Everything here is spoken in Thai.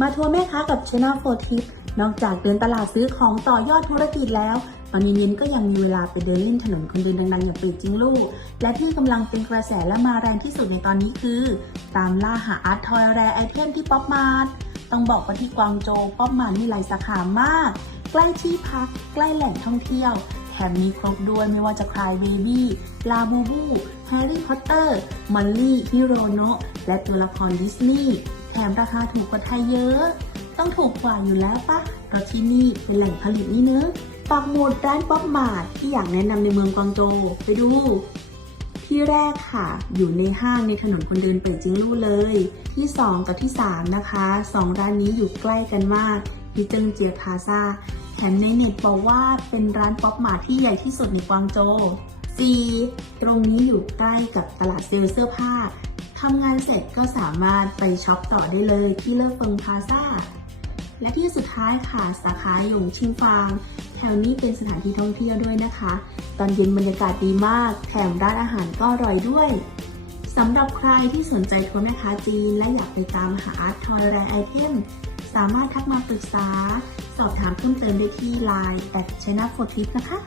มาทัวร์แม่ค้ากับ Channel 4 Tip นอกจากเดินตลาดซื้อของต่อยอดธุรกิจแล้ว ตอนนี้มิ้นก็ยังมีเวลาไปเดินเล่นถนนคนเดินดังๆอย่างปีจิงลู่และที่กำลังเป็นกระแสและมาแรงที่สุดในตอนนี้คือ ตามล่าหาอาร์ตทอยแรไอเทมที่ป๊อปมาร์ทต้องบอกว่าที่กวางโจวป๊อปมาร์ทมีหลายสาขามาก ใกล้ที่พัก ใกล้แหล่งท่องเที่ยวแถมมีครบด้วยไม่ว่าจะคลายเบบี้ลาบูบูแฮร์รี่พอตเตอร์มอลลี่ฮิโรโนะและตัวละครดิสนีย์ แถมราคาถูกกว่าไทยเยอะ ต้องถูกกว่าอยู่แล้วปะเพราะที่นี่เป็นแหล่งผลิตนี่เนื้อปักหมุดร้านป๊อปมาร์ทที่อยากแนะนำในเมืองกวางโจวไปดู ที่แรกค่ะ อยู่ในห้างในถนนคนเดินเป่ยจิงลู่เลย ที่ 2 กับที่ 3 นะคะ 2 ร้านนี้อยู่ใกล้กันมากที่เจิงเจียพาซาแถมในเน็ตบอกว่าเป็นร้านป๊อปมาร์ทที่ใหญ่ที่สุดในกวางโจว 4. ตรงนี้อยู่ใกล้กับตลาดเซลล์เสื้อผ้า ทำงานเสร็จก็สามารถไปช็อปต่อได้เลยที่เลอเฟิงพาซาและที่สุดท้ายค่ะสาขาหยงชิงฟางแถวนี้เป็นสถานที่ท่องเที่ยวด้วยนะคะ ตอนเย็นบรรยากาศดีมาก แถมร้านอาหารก็อร่อยด้วยสำหรับใครที่สนใจทัวร์แม่ค้าจีน และอยากไปตามหาอาร์ตทอยแรไอเทมสามารถทักมาปรึกษา สอบถามเพิ่มเติมได้ที่ Line แอดชนะโฟทิปนะคะ